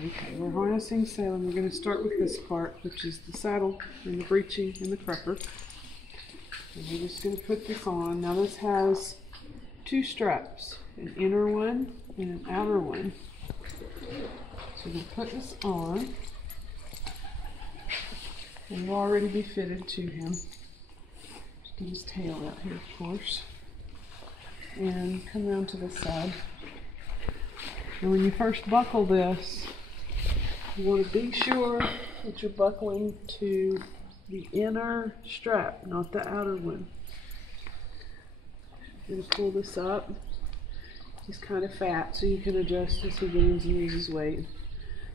Okay, we're harnessing Salem. We're going to start with this part, which is the saddle and the breeching and the crupper. And we're just going to put this on. Now this has two straps, an inner one and an outer one. So we're going to put this on. And it'll already be fitted to him. Just get his tail out here, of course. And come around to this side. And when you first buckle this, you want to be sure that you're buckling to the inner strap, not the outer one. You're going to pull this up. He's kind of fat, so you can adjust as he gains and loses weight.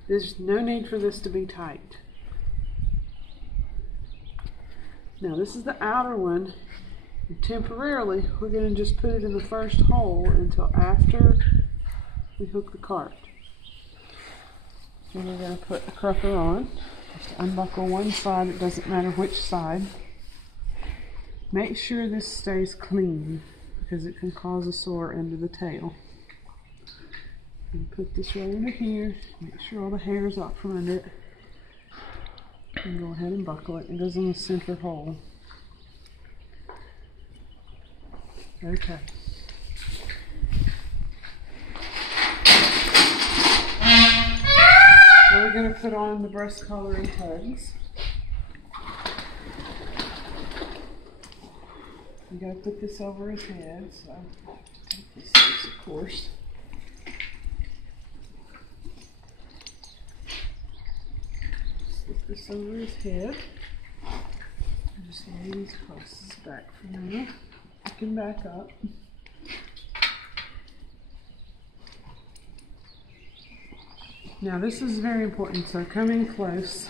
There's no need for this to be tight. Now this is the outer one, and temporarily we're going to just put it in the first hole until after we hook the cart. And we're going to put the crupper on. Just unbuckle one side, it doesn't matter which side. Make sure this stays clean because it can cause a sore under the tail. And put this right under here, make sure all the hair is out from under it. And go ahead and buckle it. It goes in the center hole. Okay. We're going to put on the breast collar and tugs. You got to put this over his head, so I have to take this loose, of course. Slip this over his head. And just lay these crosses back for now. I can back up. Now this is very important, so coming close.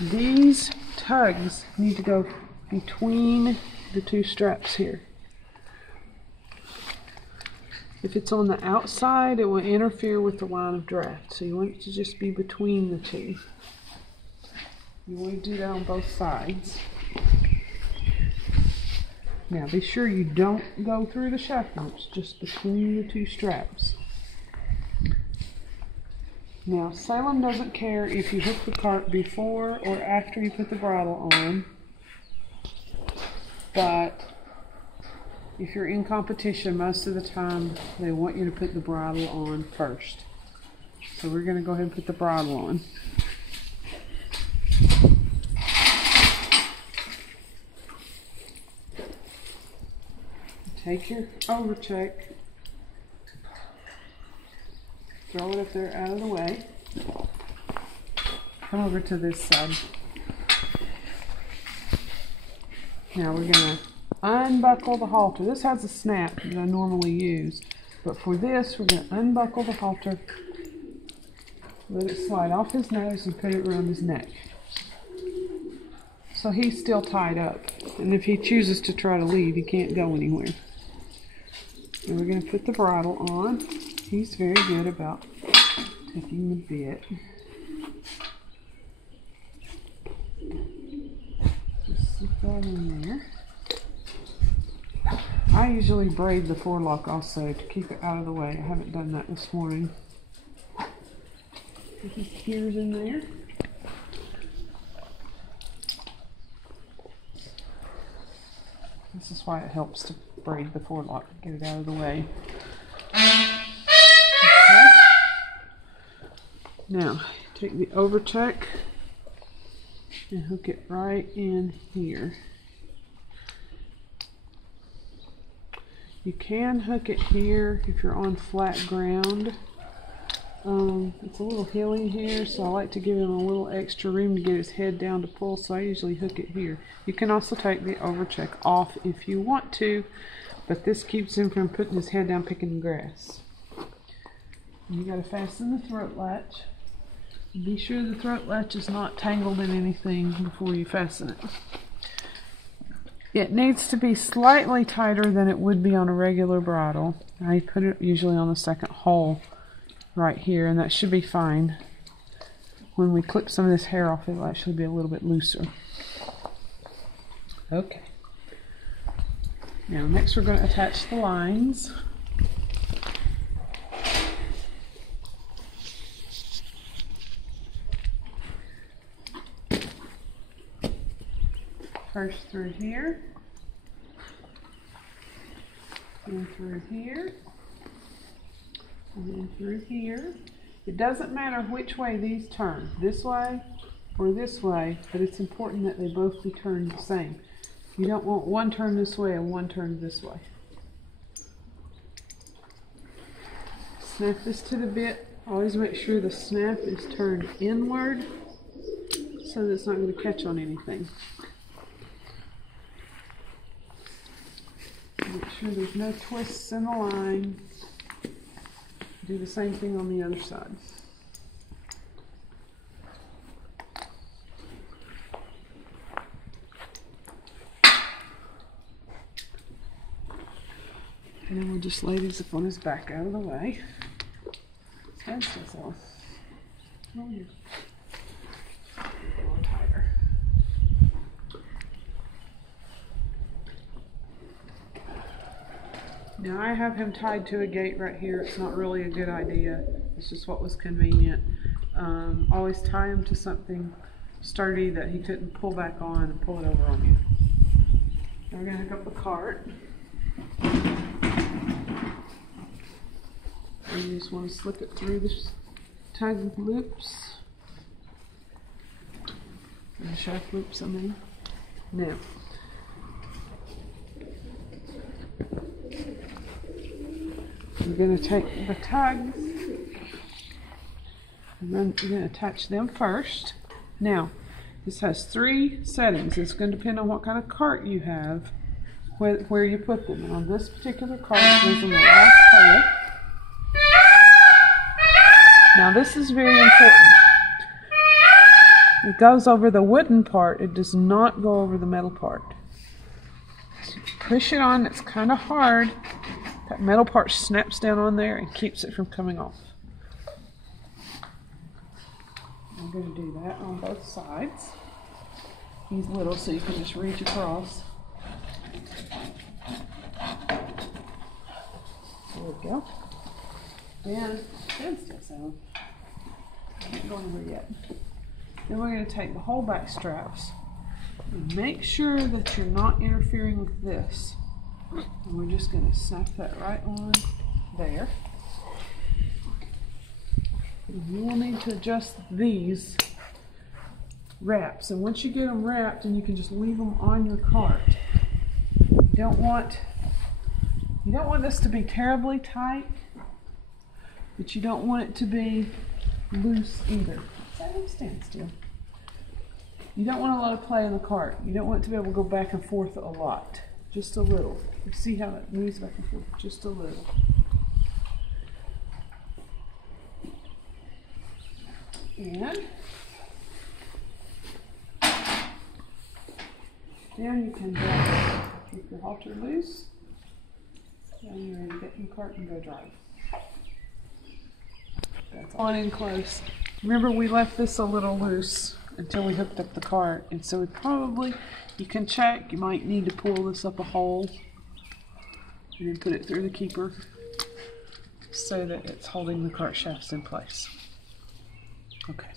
These tugs need to go between the two straps here. If it's on the outside, it will interfere with the line of draft, so you want it to just be between the two. You want to do that on both sides. Now be sure you don't go through the shaft ropes, just between the two straps. Now, Salem doesn't care if you hook the cart before or after you put the bridle on, but if you're in competition, most of the time they want you to put the bridle on first. So we're going to go ahead and put the bridle on. Take your overcheck. Throw it up there out of the way. Come over to this side. Now we're going to unbuckle the halter. This has a snap that I normally use, but for this we're going to unbuckle the halter, let it slide off his nose and put it around his neck. So he's still tied up, and if he chooses to try to leave, he can't go anywhere. And we're going to put the bridle on. He's very good about taking the bit. Just slip that in there. I usually braid the forelock also to keep it out of the way. I haven't done that this morning. Put his ears in there. This is why it helps to braid the forelock, get it out of the way. Okay. Now, take the overcheck and hook it right in here. You can hook it here if you're on flat ground. It's a little hilly here, so I like to give him a little extra room to get his head down to pull, so I usually hook it here. You can also take the overcheck off if you want to, but this keeps him from putting his head down picking the grass. And you got to fasten the throat latch. Be sure the throat latch is not tangled in anything before you fasten it. It needs to be slightly tighter than it would be on a regular bridle. I put it usually on the second hole right here, and that should be fine. When we clip some of this hair off, it'll actually be a little bit looser. Okay. Now next we're going to attach the lines. First through here, and through here, and then through here. It doesn't matter which way these turn, this way or this way, but it's important that they both be turned the same. You don't want one turn this way and one turn this way. Snap this to the bit. Always make sure the snap is turned inward so that it's not going to catch on anything. Make sure there's no twists in the line. Do the same thing on the other side. And then we'll just lay these up on his back out of the way. Stand still. Oh, yeah. A little tighter. Now I have him tied to a gate right here. It's not really a good idea. It's just what was convenient. Always tie him to something sturdy that he couldn't pull back on and pull it over on you. Now we're going to hook up the cart. And you just want to slip it through the tug loops. The shaft loops, I mean. Now, we're going to take the tugs and then we're going to attach them first. Now, this has 3 settings. It's going to depend on what kind of cart you have, where you put them. And on this particular cart, it goes in the last hole. Now this is very important. It goes over the wooden part. It does not go over the metal part. So you push it on. It's kind of hard. That metal part snaps down on there and keeps it from coming off. I'm going to do that on both sides. He's little, so you can just reach across. There we go. Then, stand still, Salem. Not going over yet. Then we're going to take the whole back straps and make sure that you're not interfering with this. And we're just going to snap that right on there. And you will need to adjust these wraps. And once you get them wrapped, and you can just leave them on your cart. You don't want this to be terribly tight, but you don't want it to be loose either. Stand still. You don't want a lot of play in the cart. You don't want it to be able to go back and forth a lot. Just a little. You see how it moves back and forth? Just a little. And then you can just keep your halter loose. And you're ready to get in the cart and go drive. That's on in close. Remember, we left this a little loose until we hooked up the cart, and so you can check, you might need to pull this up a hole and then put it through the keeper so that it's holding the cart shafts in place. Okay.